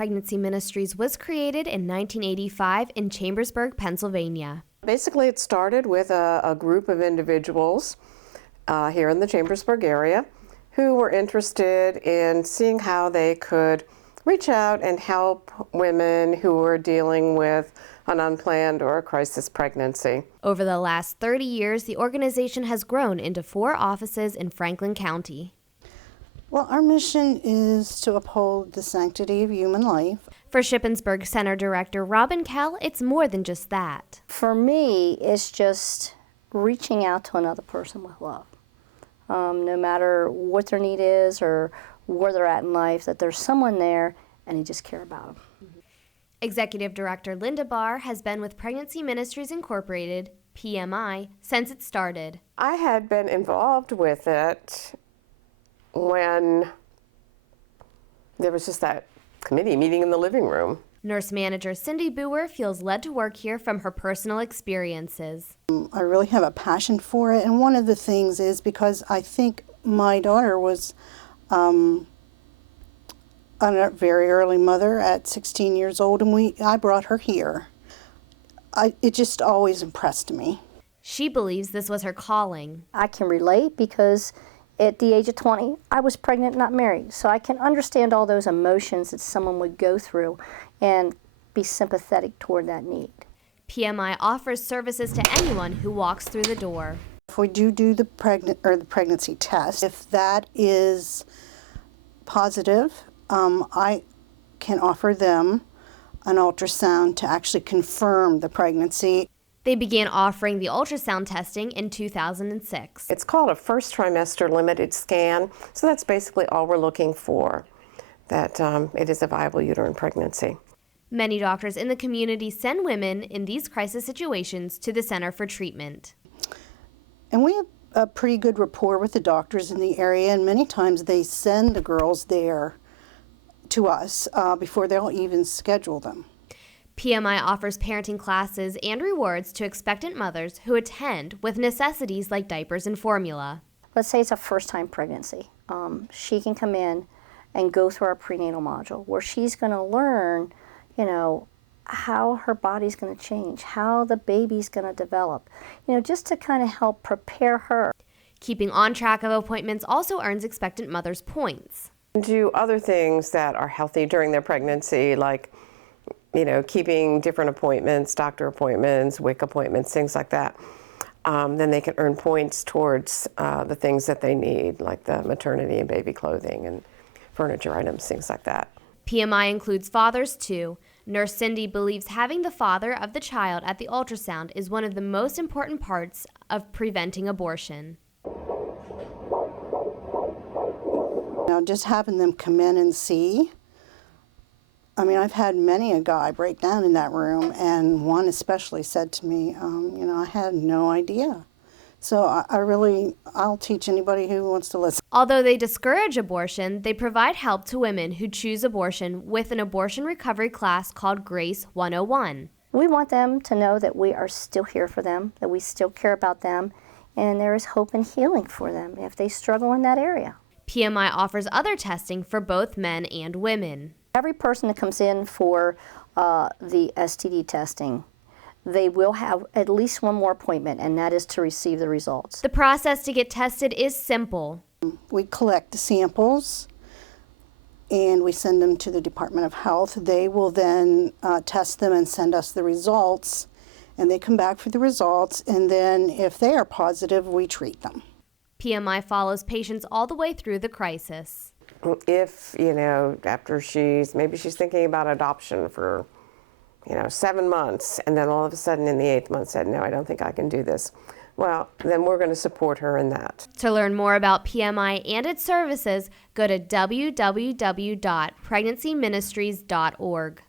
Pregnancy Ministries was created in 1985 in Chambersburg, Pennsylvania. Basically, it started with a group of individuals here in the Chambersburg area who were interested in seeing how they could reach out and help women who were dealing with an unplanned or a crisis pregnancy. Over the last 30 years, the organization has grown into 4 offices in Franklin County. Well, our mission is to uphold the sanctity of human life. For Shippensburg Center Director Robin Kell, it's more than just that. For me, it's just reaching out to another person with love. No matter what their need is or where they're at in life, that there's someone there and you just care about them. Executive Director Linda Barr has been with Pregnancy Ministries Incorporated, PMI, since it started. I had been involved with it when there was just that committee meeting in the living room. Nurse manager Cindy Boer feels led to work here from her personal experiences. I really have a passion for it, and one of the things is because I think my daughter was a very early mother at 16 years old, and I brought her here. It just always impressed me. She believes this was her calling. I can relate because at the age of 20, I was pregnant, not married, so I can understand all those emotions that someone would go through and be sympathetic toward that need. PMI offers services to anyone who walks through the door. If we do the pregnancy test, if that is positive, I can offer them an ultrasound to actually confirm the pregnancy. They began offering the ultrasound testing in 2006. It's called a first trimester limited scan, so that's basically all we're looking for, that it is a viable uterine pregnancy. Many doctors in the community send women in these crisis situations to the Center for Treatment. And we have a pretty good rapport with the doctors in the area, and many times they send the girls there to us before they'll even schedule them. PMI offers parenting classes and rewards to expectant mothers who attend with necessities like diapers and formula. Let's say it's a first-time pregnancy. She can come in and go through our prenatal module where she's going to learn, how her body's going to change, how the baby's going to develop, just to kind of help prepare her. Keeping on track of appointments also earns expectant mothers points. Do other things that are healthy during their pregnancy, like keeping different appointments, doctor appointments, WIC appointments, things like that. Then they can earn points towards the things that they need, like the maternity and baby clothing and furniture items, things like that. PMI includes fathers too. Nurse Cindy believes having the father of the child at the ultrasound is one of the most important parts of preventing abortion. Just having them come in and see. I've had many a guy break down in that room, and one especially said to me, I had no idea. So I'll teach anybody who wants to listen. Although they discourage abortion, they provide help to women who choose abortion with an abortion recovery class called Grace 101. We want them to know that we are still here for them, that we still care about them, and there is hope and healing for them if they struggle in that area. PMI offers other testing for both men and women. Every person that comes in for the STD testing, they will have at least one more appointment, and that is to receive the results. The process to get tested is simple. We collect the samples and we send them to the Department of Health. They will then test them and send us the results, and they come back for the results, and then if they are positive, we treat them. PMI follows patients all the way through the crisis. If, after she's thinking about adoption for, 7 months, and then all of a sudden in the 8th month said, no, I don't think I can do this. Well, then we're going to support her in that. To learn more about PMI and its services, go to www.pregnancyministries.org.